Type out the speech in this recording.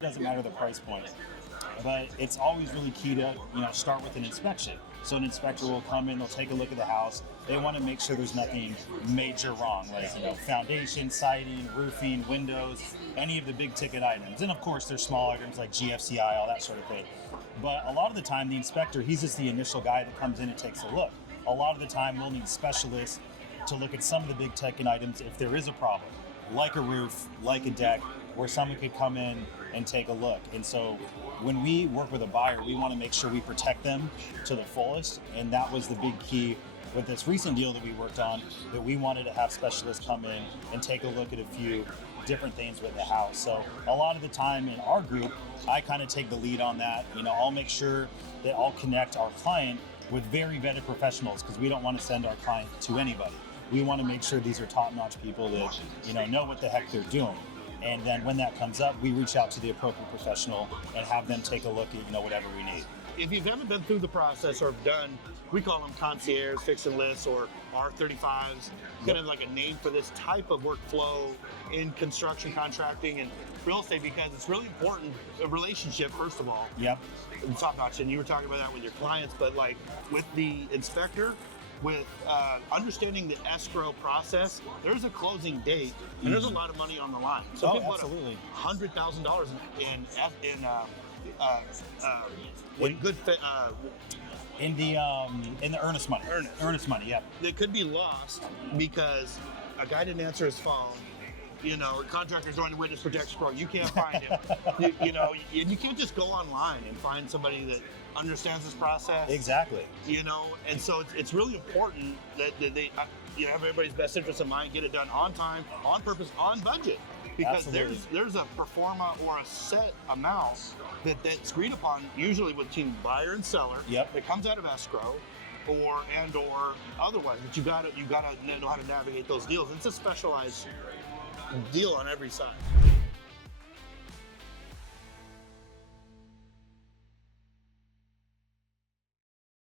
Doesn't matter the price point, but it's always really key to start with an inspection. So an inspector will come in, they'll take a look at the house. They want to make sure there's nothing major wrong, like foundation, siding, roofing, windows, any of the big ticket items. And of course, there's small items like GFCI, all that sort of thing. But a lot of the time, the inspector, he's just the initial guy that comes in and takes a look. A lot of the time, we'll need specialists to look at some of the big ticket items if there is a problem, like a roof, like a deck, where someone could come in and take a look. And so when we work with a buyer, we want to make sure we protect them to the fullest. And that was the big key with this recent deal that we worked on, that we wanted to have specialists come in and take a look at a few different things with the house. So a lot of the time in our group, I kind of take the lead on that. I'll make sure that I'll connect our client with very vetted professionals, because we don't want to send our client to anybody. We want to make sure these are top-notch people that know what the heck they're doing. And then when that comes up, we reach out to the appropriate professional and have them take a look at whatever we need. If you haven't been through the process or done, we call them concierge, fix and lists, or R35s, kind of like a name for this type of workflow in construction contracting and real estate, because it's really important, a relationship, first of all. Yep. Top notch, and you were talking about that with your clients, but like with the inspector, with understanding the escrow process, there's a closing date, and there's a lot of money on the line. So people absolutely. $100,000 in the earnest money. Earnest money, yeah. They could be lost because a guy didn't answer his phone. A contractor's on the witness protection program. You can't find him. And you can't just go online and find somebody that understands this process. Exactly. And so it's really important that they have everybody's best interest in mind, get it done on time, on purpose, on budget. Because there's a pro forma or a set amount that's agreed upon, usually between buyer and seller. Yep. That comes out of escrow or otherwise. But you gotta know how to navigate those deals. It's a specialized deal on every side.